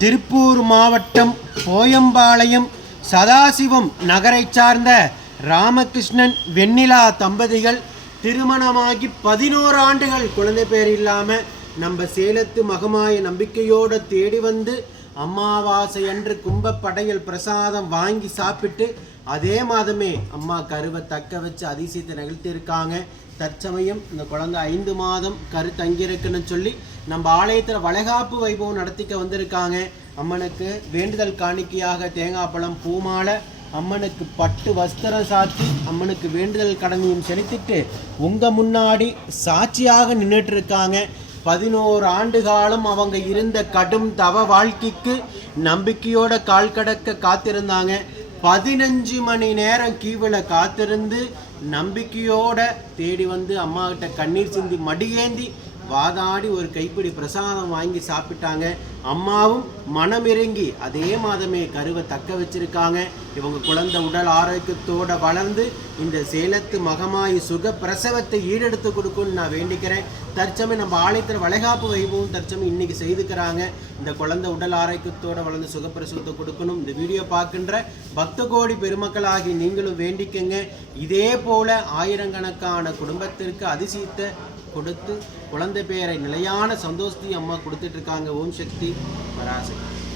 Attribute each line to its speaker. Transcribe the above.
Speaker 1: திருப்பூர் மாவட்டம் போயம்பாளையம் சதாசிவம் நகரை சார்ந்த ராமகிருஷ்ணன் வெண்ணிலா தம்பதிகள் திருமணமாகி பதினோரு ஆண்டுகள் குழந்தை பேர் இல்லாமல் நம்ம சேலத்து மகமாய நம்பிக்கையோடு தேடி வந்து அமாவாசை அன்று கும்பப்படையில் பிரசாதம் வாங்கி சாப்பிட்டு அதே மாதமே அம்மா கருவை தக்க வச்சு அதிசயத்தை நிகழ்த்தியிருக்காங்க. தற்சமயம் இந்த குழந்தை ஐந்து மாதம் கரு தங்கியிருக்குன்னு சொல்லி நம்ம ஆலயத்தில் வளைகாப்பு வைபவம் நடத்திக்க வந்திருக்காங்க. அம்மனுக்கு வேண்டுதல் காணிக்கையாக தேங்காய் பழம் பூமாலை அம்மனுக்கு பட்டு வஸ்திரம் சாத்தி அம்மனுக்கு வேண்டுதல் கடமையும் செலுத்திட்டு உங்கள் முன்னாடி சாட்சியாக நின்றுட்டு இருக்காங்க. பதினோரு ஆண்டு காலம் அவங்க இருந்த கடும் தவ வாழ்க்கைக்கு நம்பிக்கையோட கால் கடக்க காத்திருந்தாங்க. பதினஞ்சு மணி நேரம் கீவில் காத்திருந்து நம்பிக்கையோட தேடி வந்து அம்மா கிட்ட கண்ணீர் சிந்தி மடியேந்தி வாதாடி ஒரு கைப்பிடி பிரசாதம் வாங்கி சாப்பிட்டாங்க. அம்மாவும் மனமிறங்கி அதே மாதமே கருவை தக்க வச்சிருக்காங்க. இவங்க குழந்தை உடல் ஆரோக்கியத்தோட வளர்ந்து இந்த சேலத்து மகமாயி சுக பிரசவத்தை ஈடெடுத்து கொடுக்கும்னு நான் வேண்டிக்கிறேன். தற்சமயம் நம்ம ஆலயத்தில் வளைகாப்பு வைபவம் தற்சமயம் இன்னைக்கு செய்துக்கிறாங்க. இந்த குழந்தை உடல் ஆரோக்கியத்தோட வளர்ந்து சுகப்பிரசவத்தை கொடுக்கணும். இந்த வீடியோ பார்க்கின்ற பக்த கோடி பெருமக்களாகி நீங்களும் வேண்டிக்கங்க. இதே போல ஆயிரக்கணக்கான குடும்பத்திற்கு அதிசயத்தை கொடுத்து குழந்தை பேரை நிலையான சந்தோஷத்தையும் அம்மா கொடுத்துட்ருக்காங்க ஓம் சக்தி பராசக்தி.